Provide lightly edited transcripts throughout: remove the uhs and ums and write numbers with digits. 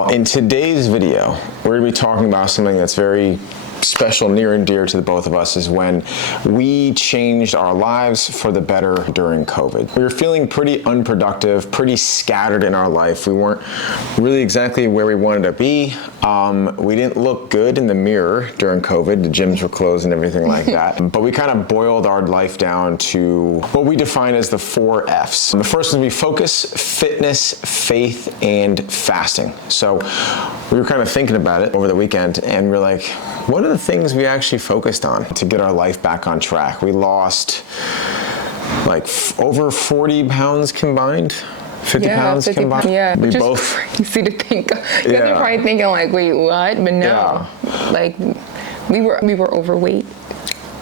Well, in today's video, we're going to be talking about something that's very special, near and dear to the both of us, is when we changed our lives for the better during COVID. We were feeling pretty unproductive, pretty scattered in our life. We weren't really exactly where we wanted to be. We didn't look good in the mirror during COVID. The gyms were closed and everything like that. But we kind of boiled our life down to what we define as the 4 Fs. The first would be focus, fitness, faith, and fasting. So we were kind of thinking about it over the weekend, and we're like, what are the things we actually focused on to get our life back on track? We lost like over 40 pounds combined. 50 pounds combined. Yeah, we which is both crazy to think. You're probably thinking like, wait, what? But no, like we were overweight.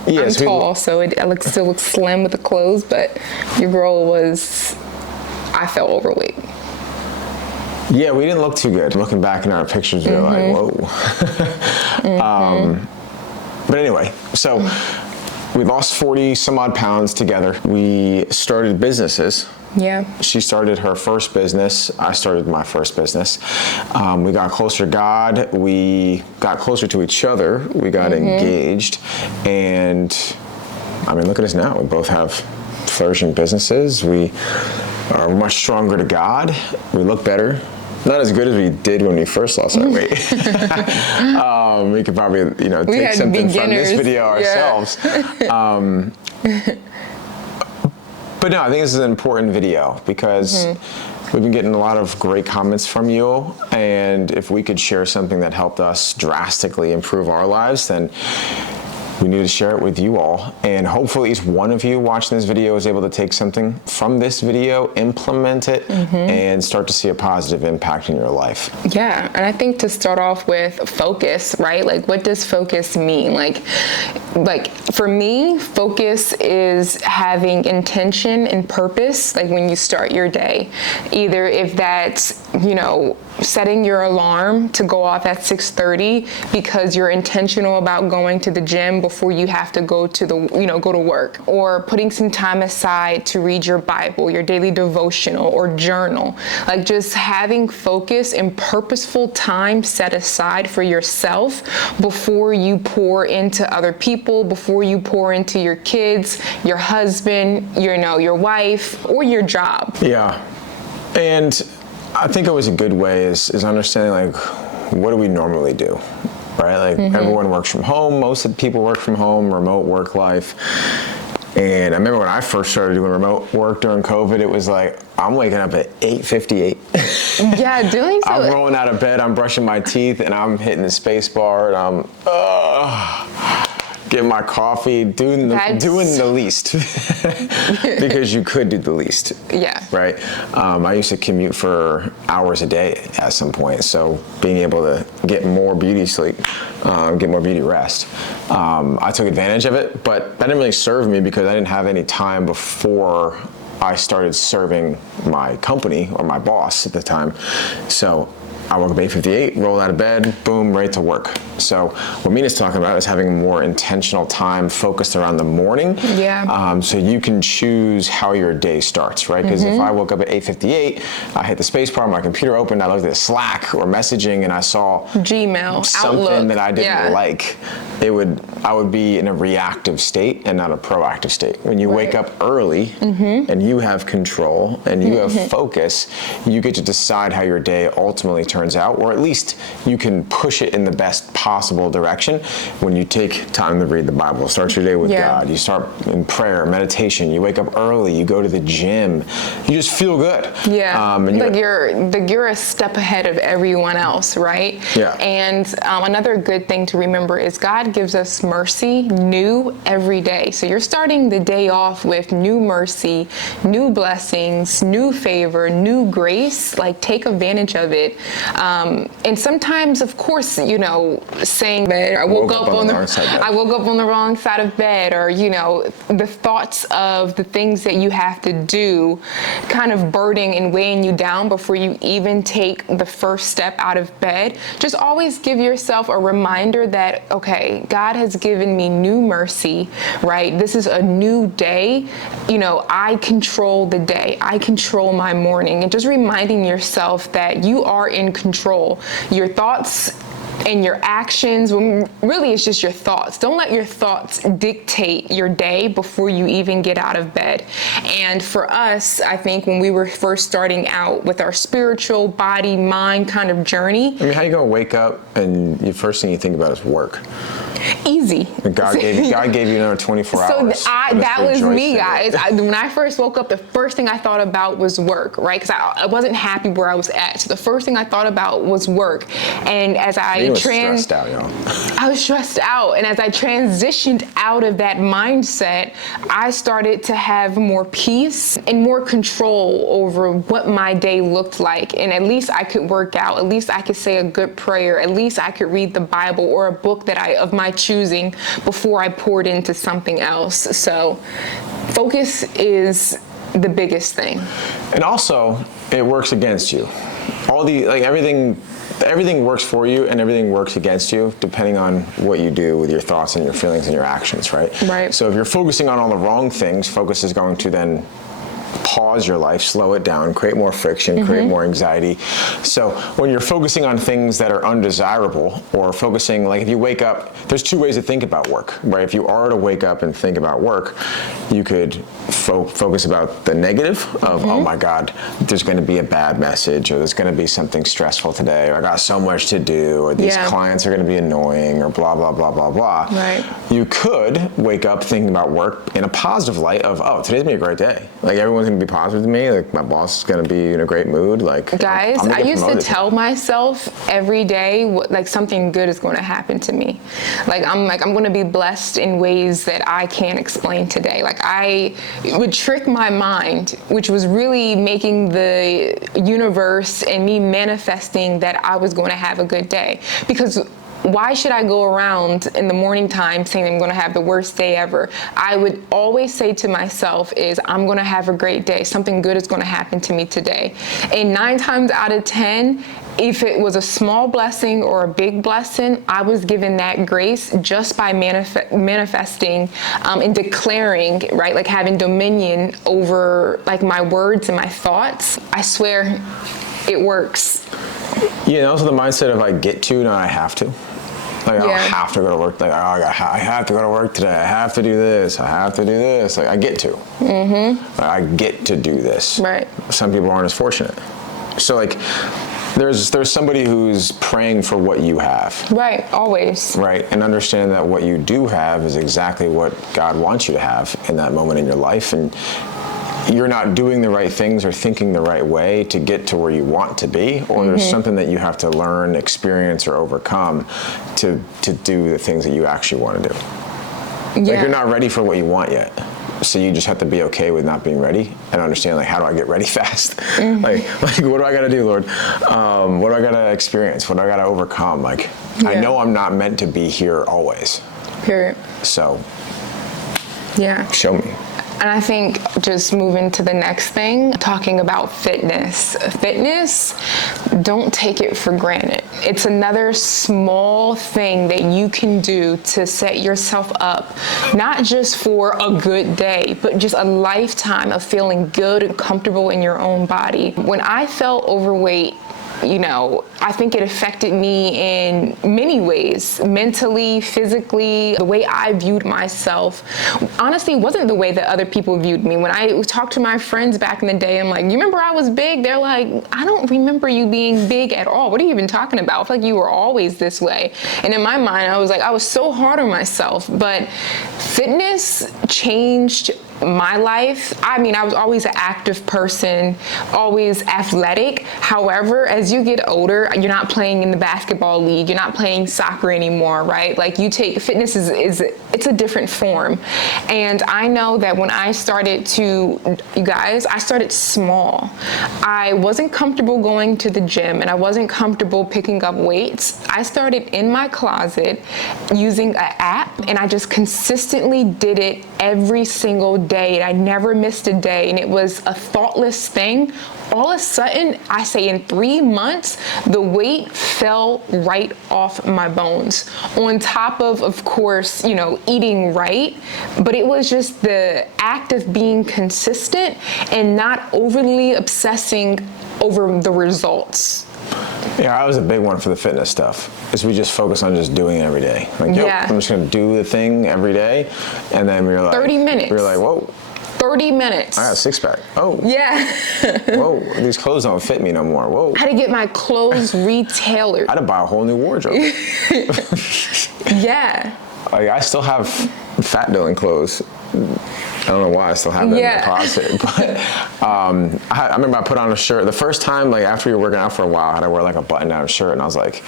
Yes, I'm tall, so I still look slim with the clothes, but your girl I felt overweight. Yeah, we didn't look too good. Looking back in our pictures, we were like, whoa. But anyway, so we lost 40 some odd pounds together. We started businesses. Yeah. She started her first business. I started my first business. We got closer to God. We got closer to each other. We got engaged. And I mean, look at us now. We both have flourishing businesses. We are much stronger to God. We look better. Not as good as we did when we first lost our weight. We could probably, take something from this video ourselves. But no, I think this is an important video because we've been getting a lot of great comments from you, and if we could share something that helped us drastically improve our lives, then we need to share it with you all, and hopefully each one of you watching this video is able to take something from this video, implement it, and start to see a positive impact in your life. Yeah, and I think to start off with focus, right? Like, what does focus mean? Like for me, focus is having intention and purpose, like when you start your day. Either if that's, setting your alarm to go off at 6:30 because you're intentional about going to the gym before you have to go to go to work, or putting some time aside to read your Bible, your daily devotional or journal. Like, just having focus and purposeful time set aside for yourself before you pour into other people, before you pour into your kids, your husband, your wife, or your job. Yeah. And I think always a good way is understanding, like, what do we normally do, right? Like, everyone works from home. Most of the people work from home, remote work life. And I remember when I first started doing remote work during COVID, it was like, I'm waking up at 8:58. Yeah, doing so. I'm rolling out of bed, I'm brushing my teeth, and I'm hitting the space bar, and I'm, getting my coffee, doing the least. Because you could do the least. Yeah. Right? I used to commute for hours a day at some point, so being able to get more beauty sleep, get more beauty rest, I took advantage of it, but that didn't really serve me because I didn't have any time before I started serving my company or my boss at the time. So I woke up at 8:58, rolled out of bed, boom, right to work. So what Mina's talking about is having more intentional time focused around the morning. Yeah. So you can choose how your day starts, right? Because if I woke up at 8:58, I hit the space bar, my computer opened, I looked at Slack or messaging, and I saw Gmail, something Outlook. that I didn't like. I would be in a reactive state and not a proactive state. When you wake up early and you have control and you have focus, you get to decide how your day ultimately turns out, or at least you can push it in the best possible direction when you take time to read the Bible. Start your day with God. You start in prayer, meditation. You wake up early. You go to the gym. You just feel good. Yeah. You're a step ahead of everyone else, right? Yeah. And another good thing to remember is God gives us mercy new every day. So you're starting the day off with new mercy, new blessings, new favor, new grace. Like, take advantage of it. And sometimes, of course, saying that I woke up on the wrong side of bed, or the thoughts of the things that you have to do kind of burdening and weighing you down before you even take the first step out of bed. Just always give yourself a reminder that, okay, God has given me new mercy, right? This is a new day. I control the day. I control my morning. And just reminding yourself that you are in control. Your thoughts and your actions, when really it's just your thoughts. Don't let your thoughts dictate your day before you even get out of bed. And for us, I think when we were first starting out with our spiritual body, mind kind of journey. I mean, how you gonna wake up and the first thing you think about is work? Easy. And God gave you another 24 hours. So that was me, guys. When I first woke up, the first thing I thought about was work, right? Because I wasn't happy where I was at. So the first thing I thought about was work. And as I stressed out, y'all. I was stressed out. And as I transitioned out of that mindset, I started to have more peace and more control over what my day looked like. And at least I could work out. At least I could say a good prayer. At least I could read the Bible or a book that of my choosing before I poured into something else. So focus is the biggest thing. And also, it works against you. Everything works for you and everything works against you depending on what you do with your thoughts and your feelings and your actions, right? Right. So if you're focusing on all the wrong things, focus is going to then pause your life, slow it down, create more friction, create more anxiety. So when you're focusing on things that are undesirable, or focusing, like if you wake up, there's two ways to think about work, right? If you are to wake up and think about work, you could focus about the negative of, oh my God, there's going to be a bad message, or there's going to be something stressful today, or I got so much to do, or these clients are going to be annoying, or blah, blah, blah, blah, blah. Right. You could wake up thinking about work in a positive light of, oh, today's going to be a great day. Like everyone's going to be positive to me. Like my boss is going to be in a great mood. Like guys, I used to tell myself every day, like something good is going to happen to me. I'm going to be blessed in ways that I can't explain today. Like I would trick my mind, which was really making the universe and me manifesting that I was going to have a good day. Because why should I go around in the morning time saying I'm going to have the worst day ever? I would always say to myself is I'm going to have a great day. Something good is going to happen to me today. And 9 times out of 10, if it was a small blessing or a big blessing, I was given that grace just by manifesting and declaring, right? Like having dominion over like my words and my thoughts. I swear it works. Yeah, and also the mindset of I get to, not I have to. Like I don't have to go to work. Like I have to go to work today. I have to do this. I have to do this. Like I get to. Like, I get to do this. Right. Some people aren't as fortunate. So like, there's somebody who's praying for what you have. Right. Always. Right. And understanding that what you do have is exactly what God wants you to have in that moment in your life, and you're not doing the right things or thinking the right way to get to where you want to be, or there's something that you have to learn, experience, or overcome to do the things that you actually want to do. Like you're not ready for what you want yet. So you just have to be okay with not being ready and understand, like, how do I get ready fast? Like what do I got to do, Lord? What do I got to experience? What do I got to overcome? Like, I know I'm not meant to be here always. Period. So, show me. And I think just moving to the next thing, talking about fitness. Fitness, don't take it for granted. It's another small thing that you can do to set yourself up, not just for a good day, but just a lifetime of feeling good and comfortable in your own body. When I felt overweight, I think it affected me in many ways, mentally, physically. The way I viewed myself, honestly, wasn't the way that other people viewed me. When I talked to my friends back in the day, I'm like, you remember I was big? They're like, I don't remember you being big at all. What are you even talking about? I feel like you were always this way. And in my mind, I was so hard on myself. But fitness changed my life. I mean, I was always an active person, always athletic. However, as you get older, you're not playing in the basketball league, you're not playing soccer anymore, right? Like fitness it's a different form. And I know that when I started I started small. I wasn't comfortable going to the gym and I wasn't comfortable picking up weights. I started in my closet using an app, and I just consistently did it every single day. I never missed a day, and it was a thoughtless thing. All of a sudden, I say in 3 months, the weight fell right off my bones. On top of course, eating right, but it was just the act of being consistent and not overly obsessing over the results. Yeah, I was a big one for the fitness stuff. Is we just focus on just doing it every day. Like, I'm just gonna do the thing every day, and then we were like 30 minutes. We were like, whoa. 30 minutes. I got a six-pack. Oh. Yeah. Whoa, these clothes don't fit me no more. Whoa. I had to get my clothes retailored. I had to buy a whole new wardrobe. Yeah. Like, I still have fat Dylan clothes. I don't know why I still have them in the closet, but I remember I put on a shirt the first time, like after you were working out for a while, I had to wear like a button-down shirt, and I was like,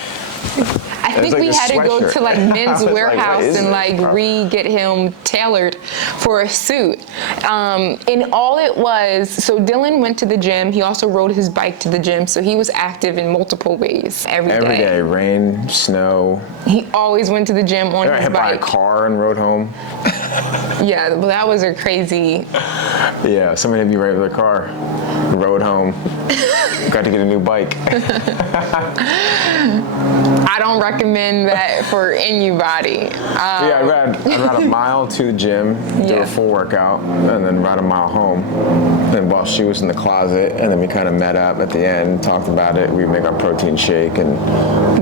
I think we had to go to like Men's Warehouse and get him tailored for a suit. And all it was, so Dylan went to the gym. He also rode his bike to the gym, so he was active in multiple ways every day. Every day, rain, snow. He always went to the gym on his bike. I hit by a car and rode home. Yeah, well, that was a crazy. Yeah, somebody hit me right with a car, rode home, got to get a new bike. I don't recommend that for anybody. I ran a mile to the gym, do a full workout, and then ride a mile home. And while she was in the closet, and then we kind of met up at the end, talked about it. We make our protein shake and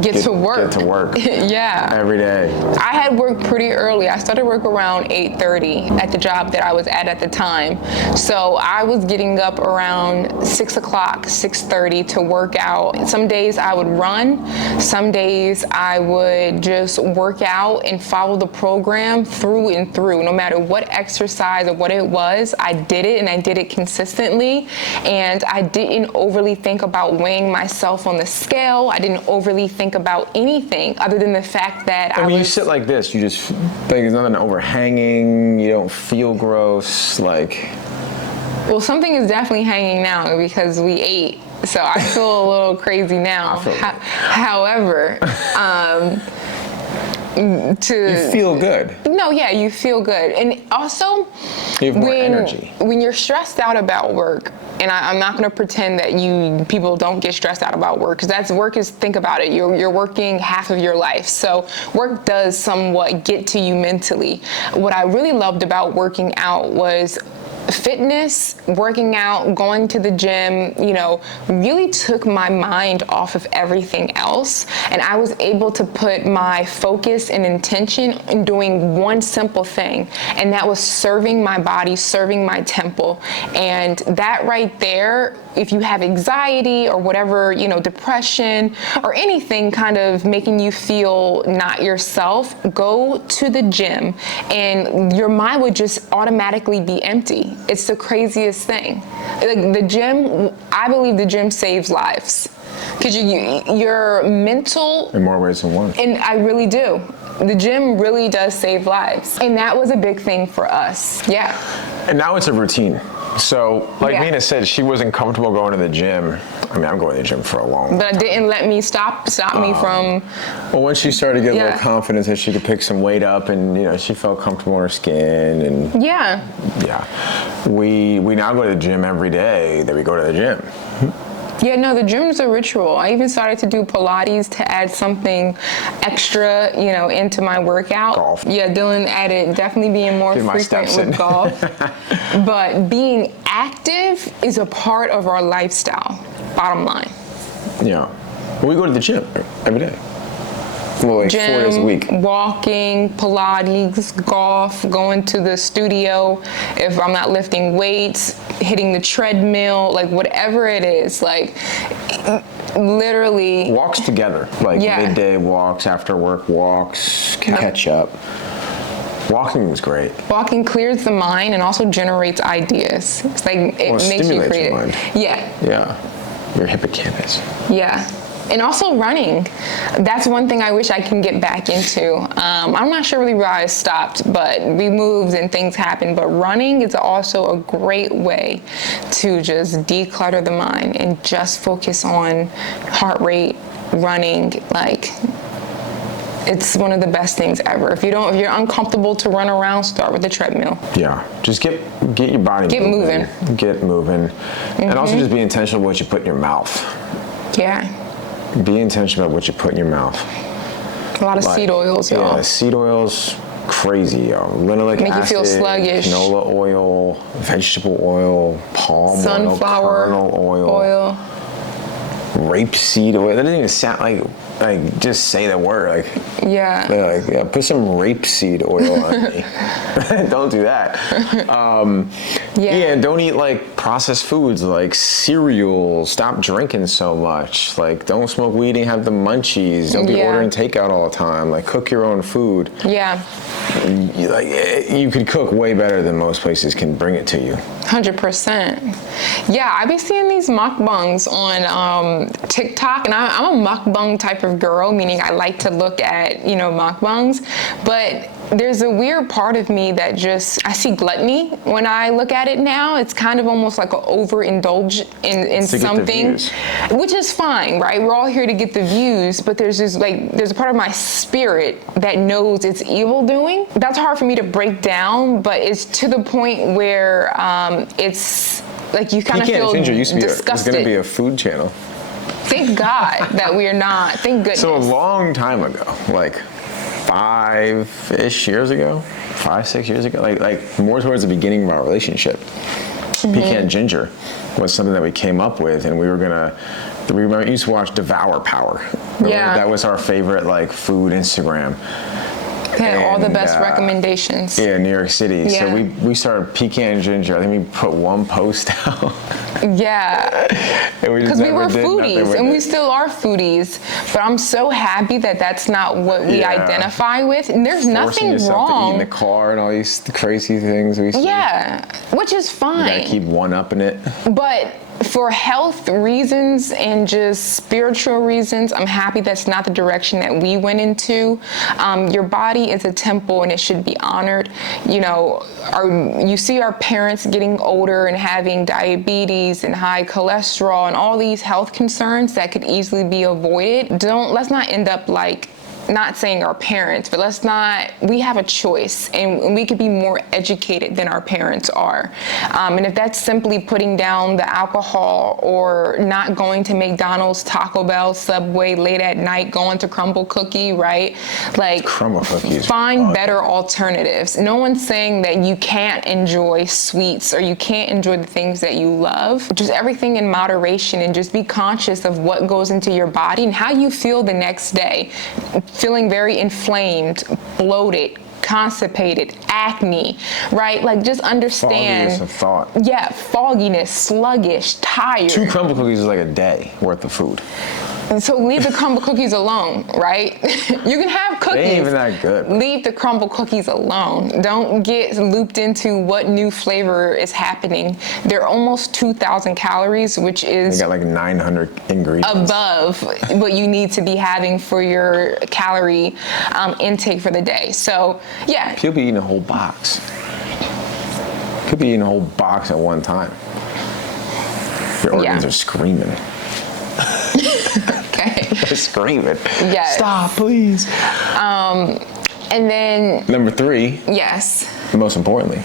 get to work. Get to work. Yeah. Every day. I had work pretty early. I started work around 8:30 at the job that I was at the time. So I was getting up around 6 o'clock, 6:30 to work out. Some days I would run. Some days I would just work out and follow the program through and through. No matter what exercise or what it was, I did it, and I did it consistently. And I didn't overly think about weighing myself on the scale. I didn't overly think about anything other than the fact that I mean, you sit like this, you just, like, there's nothing overhanging, you don't feel gross, like. Well, something is definitely hanging now because we ate. So I feel a little crazy now. However, you feel good. No, yeah, you feel good. And also, you have more energy. When you're stressed out about work, and I'm not going to pretend that people don't get stressed out about work, because think about it, you're working half of your life. So work does somewhat get to you mentally. What I really loved about working out was fitness, working out, going to the gym, really took my mind off of everything else. And I was able to put my focus and intention in doing one simple thing. And that was serving my body, serving my temple. And that right there, if you have anxiety or whatever, depression or anything kind of making you feel not yourself, go to the gym and your mind would just automatically be empty. It's the craziest thing. Like the gym, I believe the gym saves lives. Because your mental... In more ways than one. And I really do. The gym really does save lives. And that was a big thing for us. Yeah. And now it's a routine. So, like Nina said, she wasn't comfortable going to the gym. I mean, I'm going to the gym for a long time. But it didn't let me stop me from... Well, once she started to get a little confidence that she could pick some weight up and, she felt comfortable in her skin and... Yeah. Yeah. We now go to the gym every day that we go to the gym. Yeah, no, the gym's a ritual. I even started to do Pilates to add something extra, into my workout. Golf. Yeah, Dylan added definitely being more frequent with golf. But being active is a part of our lifestyle, bottom line. Yeah. We go to the gym every day. Well, like gym, 4 days a week. Walking, Pilates, golf, going to the studio. If I'm not lifting weights, hitting the treadmill, like whatever it is, like literally. Walks together, like midday walks, after work walks, catch up. Walking was great. Walking clears the mind and also generates ideas. It's like it makes you creative. Your mind. Yeah. Yeah. Your hippocampus. Yeah. And also running. That's one thing I wish I can get back into. I'm not sure really where I stopped, but we moved and things happened. But running is also a great way to just declutter the mind and just focus on heart rate, running. Like, it's one of the best things ever. If you're uncomfortable to run around, start with the treadmill. Yeah, just get your body moving. Get moving. Mm-hmm. And also just be intentional with what you put in your mouth. Yeah. Be intentional about what you put in your mouth. A lot of seed oils, y'all. Yeah, seed oils, crazy, y'all. Linoleic Make acid, you feel sluggish. Canola oil, vegetable oil, palm sunflower oil, kernel oil. rapeseed oil. That doesn't even sound like just say the word. Like, Yeah. they're like, yeah, put some rapeseed oil on me. Don't do that. Yeah, don't eat like processed foods like cereal. Stop drinking so much. Like, don't smoke weed and have the munchies. Don't be ordering takeout all the time. Like, cook your own food. Yeah. You could cook way better than most places can bring it to you. 100%. Yeah, I be seeing these mukbangs on TikTok, and I'm a mukbang type of girl, meaning I like to look at, mukbangs, but there's a weird part of me that I see gluttony when I look at it now. It's kind of almost like an overindulge in something, which is fine, right? We're all here to get the views, but there's a part of my spirit that knows it's evil doing. That's hard for me to break down, but it's to the point where it's like you kind of feel Pecan Ginger disgusted. was going to be a food channel. Thank God that we are not. Thank goodness. So a long time ago, like 5-ish years ago, 5-6 years ago, like more towards the beginning of our relationship, Pecan Ginger was something that we came up with, and we used to watch Devour Power. Yeah. That was our favorite like food Instagram. Had all the best recommendations. Yeah, New York City. Yeah. So we started Pecan Ginger. I think we put one post out. Yeah. Because we were foodies, and we still are foodies. But I'm so happy that that's not what we identify with. And there's nothing wrong. To eat in the car and all these crazy things we see. Yeah, which is fine. You gotta keep one-upping it. But for health reasons and just spiritual reasons, I'm happy that's not the direction that we went into. Your body is a temple and it should be honored. You see our parents getting older and having diabetes and high cholesterol and all these health concerns that could easily be avoided. Let's not end up like, not saying our parents, but we have a choice, and we could be more educated than our parents are. And if that's simply putting down the alcohol or not going to McDonald's, Taco Bell, Subway late at night, going to Crumble Cookie, right? Like, Crumble Cookies. Find better alternatives. No one's saying that you can't enjoy sweets or you can't enjoy the things that you love. Just everything in moderation, and just be conscious of what goes into your body and how you feel the next day. Feeling very inflamed, bloated, constipated, acne, right? Like, just understand. Fogginess of thought. Yeah, fogginess, sluggish, tired. 2 crumble cookies is like a day worth of food. And so leave the crumble cookies alone, right? You can have cookies. They ain't even that good. Leave the crumble cookies alone. Don't get looped into what new flavor is happening. They're almost 2,000 calories, which is They got like 900 ingredients. above what you need to be having for your calorie intake for the day. So, yeah. People be eating a whole box. Could be eating a whole box at one time. Your organs are screaming. Okay. They're screaming. Yes. Stop, please. And then, Number 3. yes. Most importantly,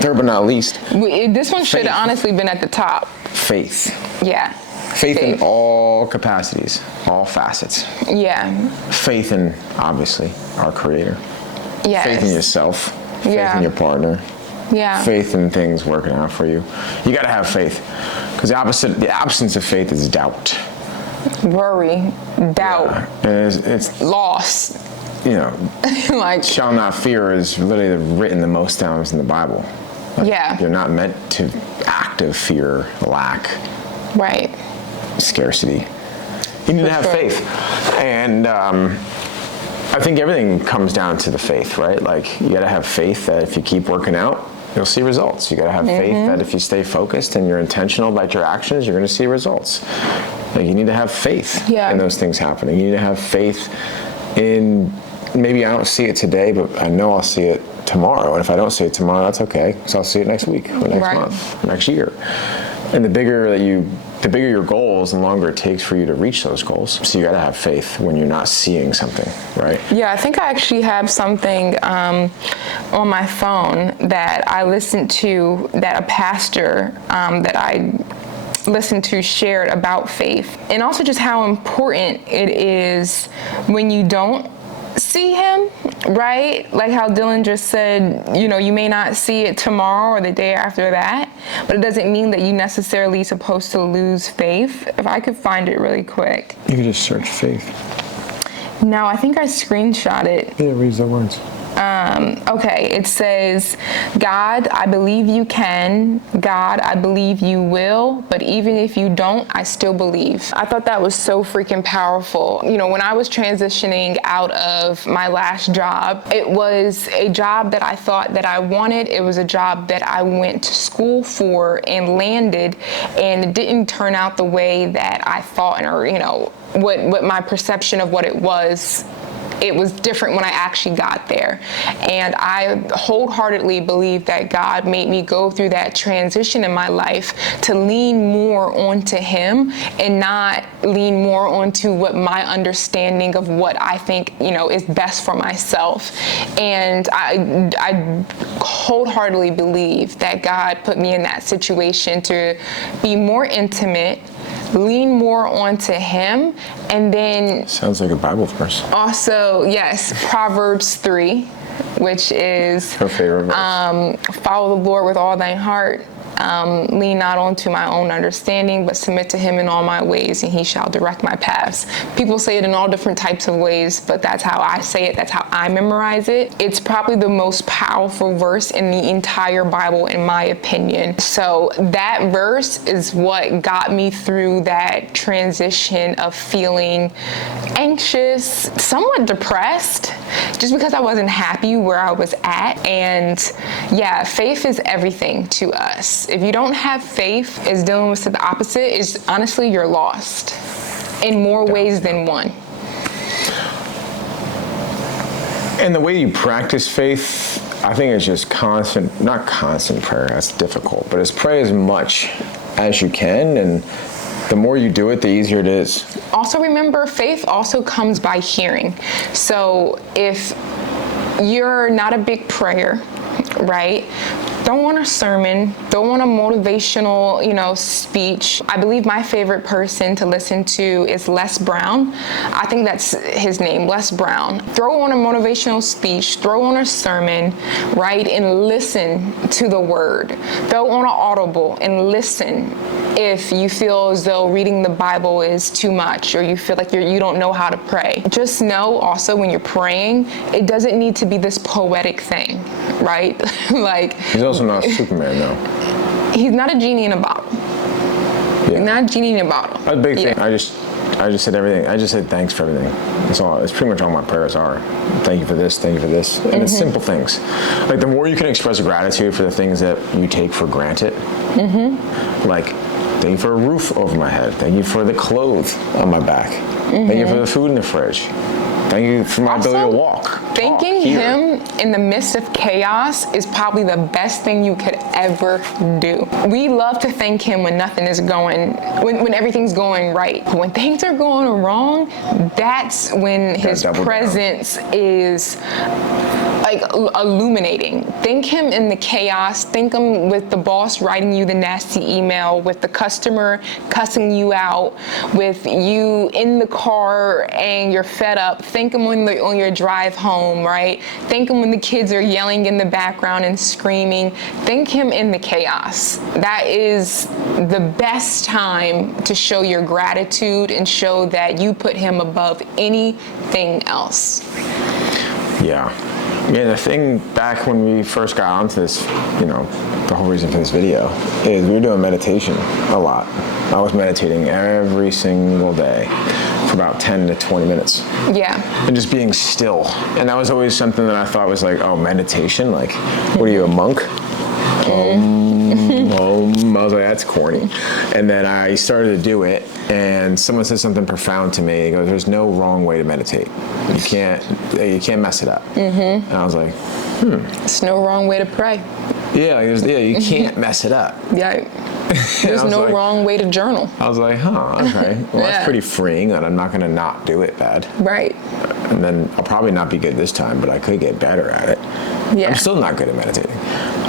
third but not least, This one should have honestly been at the top. faith. Yeah. Faith in all capacities, all facets. Yeah. Faith in, obviously, our Creator. Yes. Faith in yourself. Faith Yeah. in your partner. Yeah. Faith in things working out for you. You got to have faith, because the absence of faith is doubt. Worry, doubt, And it's loss. Like, shall not fear is literally written the most times in the Bible. yeah. You're not meant to active fear, lack, Right. scarcity. You need to have faith. And I think everything comes down to the faith, right? Like, you got to have faith that if you keep working out, you'll see results. You got to have faith that if you stay focused and you're intentional about your actions, you're going to see results. Like, you need to have faith in those things happening. You need to have faith in, maybe I don't see it today, but I know I'll see it tomorrow. And if I don't see it tomorrow, that's okay. So I'll see it next week or next month, next year. And the bigger your goals, the longer it takes for you to reach those goals. So you got to have faith when you're not seeing something, right? Yeah, I think I actually have something on my phone that I listened to, that a pastor that I listened to shared about faith, and also just how important it is when you don't see him, right? Like how Dylan just said, you know, you may not see it tomorrow or the day after that, but it doesn't mean that you necessarily supposed to lose faith. If I could find it really quick. You could just search faith. No, I think I screenshot it. Yeah, read the words. Okay, it says, God, I believe you can. God, I believe you will. But even if you don't, I still believe. I thought that was so freaking powerful. You know, when I was transitioning out of my last job, it was a job that I thought that I wanted. It was a job that I went to school for and landed, and it didn't turn out the way that I thought, or, you know, what my perception of what it was. It was different when I actually got there. And I wholeheartedly believe that God made me go through that transition in my life to lean more onto Him and not lean more onto what my understanding of what I think, you know, is best for myself. And I wholeheartedly believe that God put me in that situation to be more intimate, lean more onto Him, and then sounds like a Bible verse. Also, yes, Proverbs 3, which is her favorite verse. Follow the Lord with all thine heart. Lean not onto my own understanding, but submit to Him in all my ways, and He shall direct my paths. People say it in all different types of ways, but that's how I say it. That's how I memorize it. It's probably the most powerful verse in the entire Bible, in my opinion. So that verse is what got me through that transition of feeling anxious, somewhat depressed, just because I wasn't happy where I was at. And yeah, faith is everything to us. If you don't have faith, as Dylan was said, the opposite is honestly you're lost in more ways than one. And the way you practice faith, I think it's just not constant prayer, that's difficult, but it's pray as much as you can, and the more you do it, the easier it is. Also remember, faith also comes by hearing. So if you're not a big prayer, right? Don't want a sermon, don't want a motivational, you know, speech. I believe my favorite person to listen to is Les Brown. I think that's his name, Les Brown. Throw on a motivational speech, throw on a sermon, right? And listen to the word. Throw on an audible and listen. If you feel as though reading the Bible is too much, or you feel like you don't know how to pray, just know also when you're praying, it doesn't need to be this poetic thing, right? Like, he's also not Superman, though. He's not a genie in a bottle. Yeah. He's not a genie in a bottle. That's a big thing. I just said everything. I just said thanks for everything. That's all. It's pretty much all my prayers are. Thank you for this. Thank you for this. And it's simple things. Like the more you can express gratitude for the things that you take for granted. Like, thank you for a roof over my head. Thank you for the clothes on my back. Thank you for the food in the fridge. Thank you for my ability to walk. Thanking Him in the midst of chaos is probably the best thing you could ever do. We love to thank Him when nothing is going, when everything's going right. When things are going wrong, that's when His presence is like illuminating. Thank Him in the chaos. Thank Him with the boss writing you the nasty email, with the customer cussing you out, with you in the car and you're fed up. Thank Him on your drive home, right? Thank Him when the kids are yelling in the background and screaming. Thank Him in the chaos. That is the best time to show your gratitude and show that you put Him above anything else. Yeah. Yeah, the thing back when we first got onto this, you know, the whole reason for this video is we were doing meditation a lot. I was meditating every single day for about 10 to 20 minutes. Yeah. And just being still. And that was always something that I thought was like, oh, meditation? Like, what are you, a monk? I was like, that's corny. And then I started to do it, and someone said something profound to me. He goes, there's no wrong way to meditate. You can't mess it up. And I was like, There's no wrong way to pray. Yeah, you can't mess it up. Yeah. There's no wrong way to journal. I was like, okay. Well, that's pretty freeing that I'm not going to not do it bad. Right. And then I'll probably not be good this time, but I could get better at it. Yeah. I'm still not good at meditating.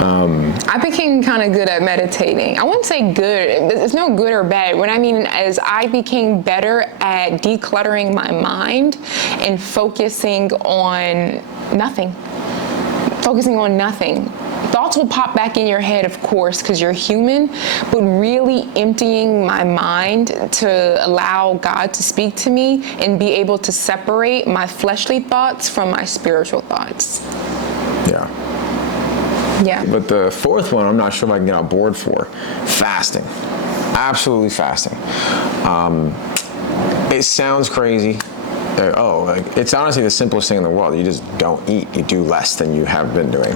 I became kind of good at meditating. I wouldn't say good. It's no good or bad. What I mean is I became better at decluttering my mind and focusing on nothing. Focusing on nothing. Thoughts will pop back in your head, of course, because you're human, but really emptying my mind to allow God to speak to me and be able to separate my fleshly thoughts from my spiritual thoughts. Yeah. Yeah. But the fourth one, I'm not sure if I can get on board for. Fasting. Absolutely fasting. It sounds crazy. It's honestly the simplest thing in the world. You just don't eat. You do less than you have been doing.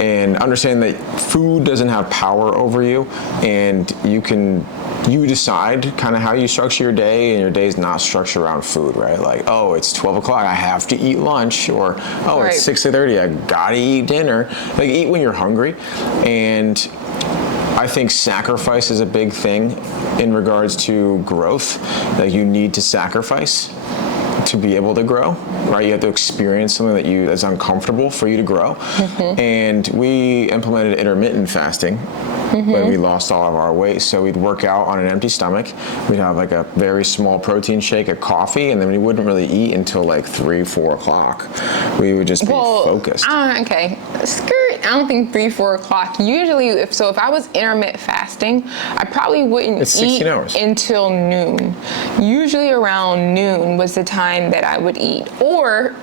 And understand that food doesn't have power over you, and you decide kind of how you structure your day, and your day is not structured around food, right? Like, oh, it's 12 o'clock, I have to eat lunch, or, oh, right. It's 6:30, I gotta eat dinner. Like, eat when you're hungry. And I think sacrifice is a big thing in regards to growth. Like, you need to sacrifice to be able to grow, right? You have to experience something that's uncomfortable for you to grow. Mm-hmm. And we implemented intermittent fasting when we lost all of our weight. So we'd work out on an empty stomach. We'd have like a very small protein shake, a coffee, and then we wouldn't really eat until like 3, 4 o'clock. We would just be focused. Okay. Skirt. I don't think 3, 4 o'clock. Usually, if I was intermittent fasting, I probably wouldn't eat until noon. Usually around noon was the time that I would eat. Or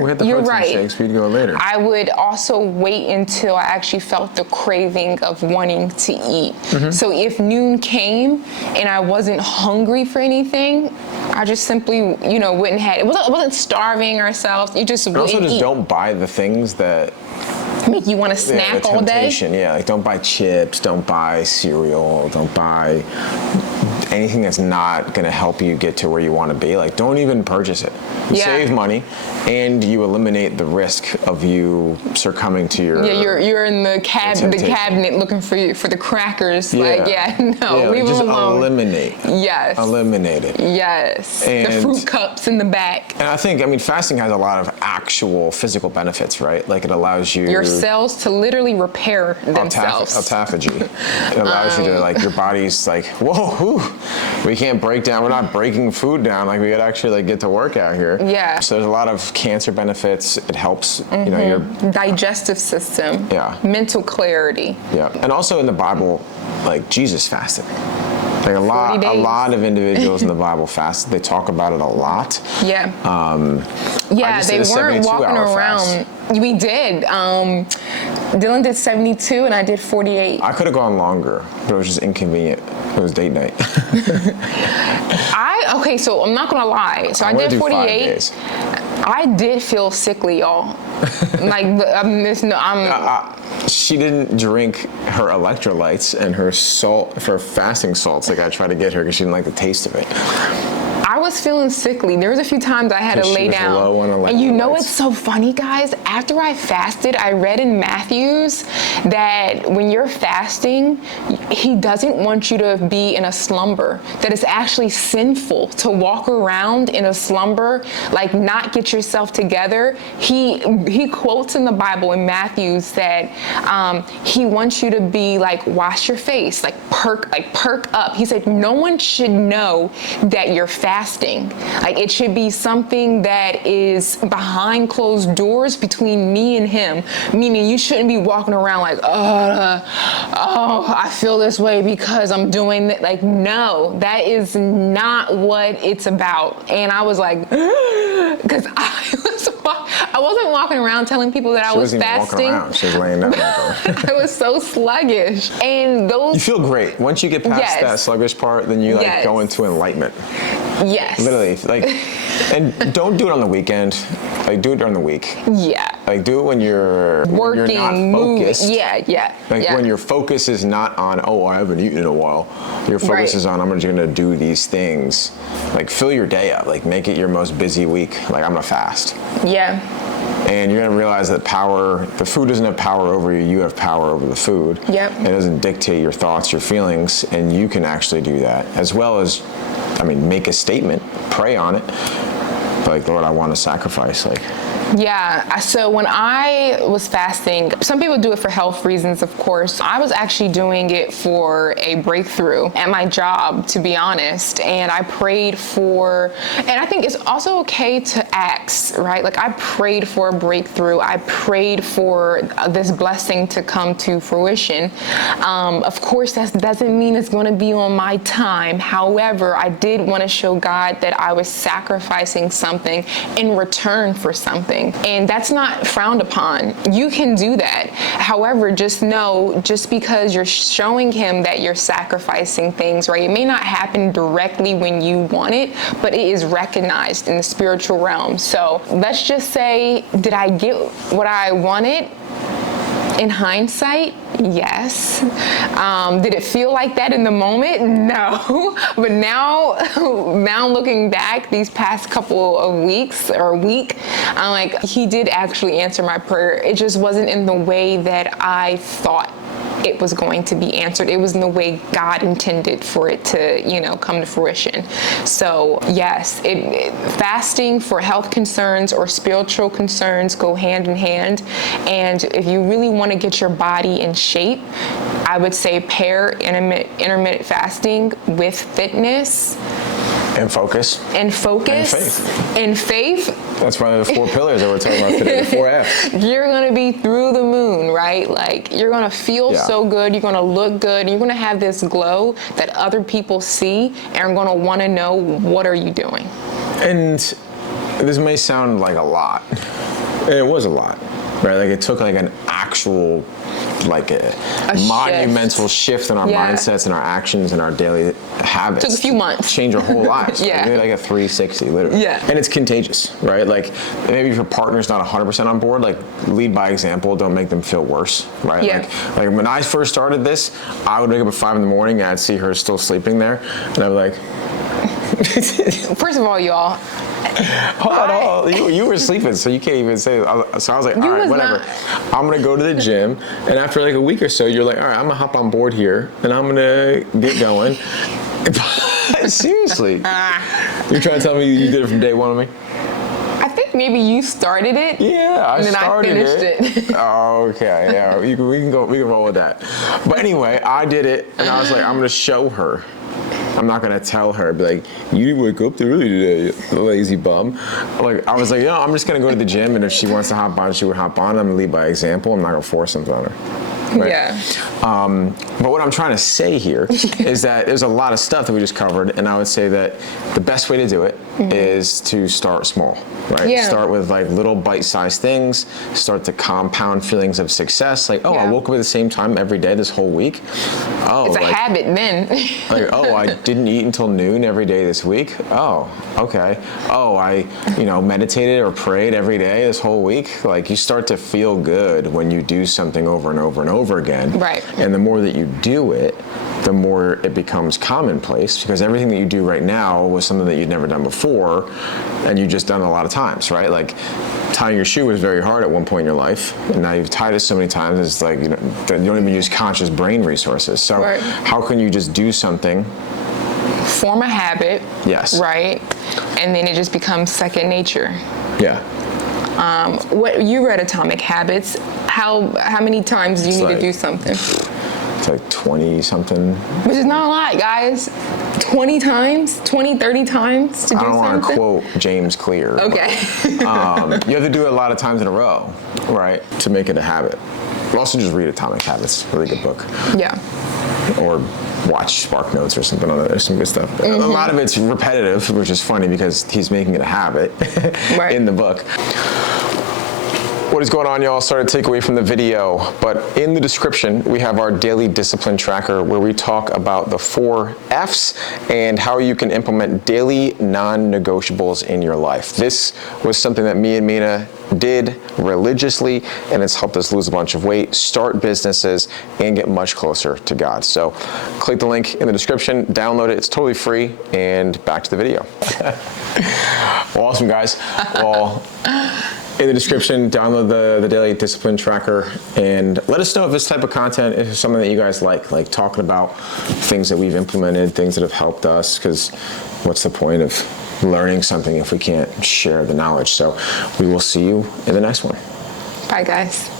we had the you're protein right. shakes, we'd go later. I would also wait until I actually felt the craving of wanting to eat. Mm-hmm. So if noon came and I wasn't hungry for anything, I just simply, wouldn't have it. It wasn't starving ourselves. You just wouldn't also just eat. Don't buy the things that make you want to snack all day. Yeah, like don't buy chips, don't buy cereal, don't buy anything that's not going to help you get to where you want to be. Like, don't even purchase it. You save money, and you eliminate the risk of you succumbing to your. Yeah, you're in the cabinet looking for the crackers. Leave them just alone. Eliminate. Yes. Eliminate it. Yes. And the fruit cups in the back. And I think, fasting has a lot of actual physical benefits, right? Like, it allows your cells to literally repair themselves. Autophagy. It allows you to, like, your body's like, whoa, we can't break down. We're not breaking food down. Like, we could actually get to work out here. Yeah. So there's a lot of cancer benefits. It helps, your digestive system. Yeah. Mental clarity. Yeah. And also in the Bible, like, Jesus fasted. Like a lot of individuals in the Bible fasted. They talk about it a lot. Yeah. They weren't walking around. Fast. We did. Dylan did 72 and I did 48. I could have gone longer, but it was just inconvenient. It was date night. So I'm not gonna lie. So I did 48. I did feel sickly, y'all. She didn't drink her electrolytes and her fasting salts like I tried to get her because she didn't like the taste of it. I was feeling sickly. There was a few times I had to lay down. Low on and you know what's so funny, guys? After I fasted, I read in Matthews that when you're fasting, he doesn't want you to be in a slumber. That it's actually sinful to walk around in a slumber, like not get yourself together. He quotes in the Bible in Matthews that he wants you to be like wash your face, like perk up. He said no one should know that you're fasting. Like it should be something that is behind closed doors between me and him. Meaning you shouldn't be walking around like, I feel this way because I'm doing that. Like, no, that is not what it's about. And I was like, because I wasn't walking around telling people that I was fasting. She was laying down. I was so sluggish. And you feel great. Once you get past that sluggish part, then you go into enlightenment. Yes. Literally, and don't do it on the weekend. Like, do it during the week. Yeah. Like, do it when you're working, you're not focused. Yeah. When your focus is not on, I haven't eaten in a while. Your focus is on, I'm just gonna do these things. Like, fill your day up. Like, make it your most busy week. Like, I'm gonna fast. Yeah. And you're gonna realize that the food doesn't have power over you. You have power over the food. Yep. It doesn't dictate your thoughts, your feelings, and you can actually do that. As well as, make a statement, pray on it, like, Lord, I want to sacrifice, like? Yeah, so when I was fasting, some people do it for health reasons, of course. I was actually doing it for a breakthrough at my job, to be honest. And I prayed for, and I think it's also okay to ask, right? Like, I prayed for a breakthrough. I prayed for this blessing to come to fruition. Of course, that doesn't mean it's going to be on my time. However, I did want to show God that I was sacrificing something in return for something. And that's not frowned upon. You can do that. However, just know, just because you're showing him that you're sacrificing things, right? It may not happen directly when you want it, but it is recognized in the spiritual realm. So let's just say, did I get what I wanted? In hindsight, yes. Did it feel like that in the moment? No. But now looking back, these past couple of weeks or week, I'm like, he did actually answer my prayer. It just wasn't in the way that I thought it was going to be answered. It was in the way God intended for it to, come to fruition. So yes, fasting for health concerns or spiritual concerns go hand in hand. And if you really want to get your body in shape, I would say pair intermittent fasting with fitness. And focus. And focus. And faith. That's one of the 4 pillars that we're talking about today, the 4 F's. You're going to be through the moon, right? Like, you're going to feel so good. You're going to look good. And you're going to have this glow that other people see and are going to want to know, what are you doing? And this may sound like a lot. And it was a lot, right? Like, it took like an actual, like a monumental shift in our mindsets and our actions and our daily habits. Took a few months. Change our whole lives. Yeah. Maybe like a 360, literally. Yeah. And it's contagious, right? Like, maybe if your partner's not 100% on board, like, lead by example. Don't make them feel worse, right? Yeah. Like when I first started this, I would wake up at 5 a.m. and I'd see her still sleeping there, and I'd be like, first of all, y'all, hold on. You were sleeping, so you can't even say. So I was like, all right, whatever. I'm gonna go to the gym, and after like a week or so, you're like, all right, I'm gonna hop on board here, and I'm gonna get going. Seriously, you're trying to tell me you did it from day one with me? I think maybe you started it. Yeah, I started it. And then I finished it. Oh, okay, yeah, we can roll with that. But anyway, I did it, and I was like, I'm gonna show her. I'm not gonna tell her, be like, you wake up early today, lazy bum. Like, I was like, I'm just gonna go to the gym, and if she wants to hop on, she would hop on. I'm gonna lead by example. I'm not gonna force something on her. Right? Yeah. But what I'm trying to say here is that there's a lot of stuff that we just covered, and I would say that the best way to do it is to start small, right? Yeah. Start with like little bite-sized things, start to compound feelings of success. Like, I woke up at the same time every day this whole week. Oh, it's a habit then. Like, I didn't eat until noon every day this week. Oh, okay. Oh, I, meditated or prayed every day this whole week. Like, you start to feel good when you do something over and over and over again. Right. And the more that you do it, the more it becomes commonplace, because everything that you do right now was something that you'd never done before, and you just done a lot of times, right? Like, tying your shoe was very hard at one point in your life, and now you've tied it so many times, it's like, you don't even use conscious brain resources. So how can you just do something, form a habit, right, and then it just becomes second nature? Yeah. What you read Atomic Habits? How many times do you need to do something? It's like 20 something. Which is not a lot, guys. 20 times, 20, 30 times to do something. I don't want to quote James Clear. Okay. You have to do it a lot of times in a row, right, to make it a habit. Also, just read Atomic Habits, really good book. Yeah. Or watch Spark Notes or something on that. There's some good stuff. A lot of it's repetitive, which is funny because he's making it a habit in the book. What is going on, y'all? Sorry to take away from the video, but in the description, we have our daily discipline tracker where we talk about the 4 F's and how you can implement daily non-negotiables in your life. This was something that me and Mina did religiously, and it's helped us lose a bunch of weight, start businesses, and get much closer to God. So click the link in the description, download it, it's totally free, and back to the video. Well, awesome, guys. Well, in the description, download the daily discipline tracker, and let us know if this type of content is something that you guys like talking about things that we've implemented, things that have helped us, because what's the point of learning something if we can't share the knowledge. So we will see you in the next one. Bye, guys.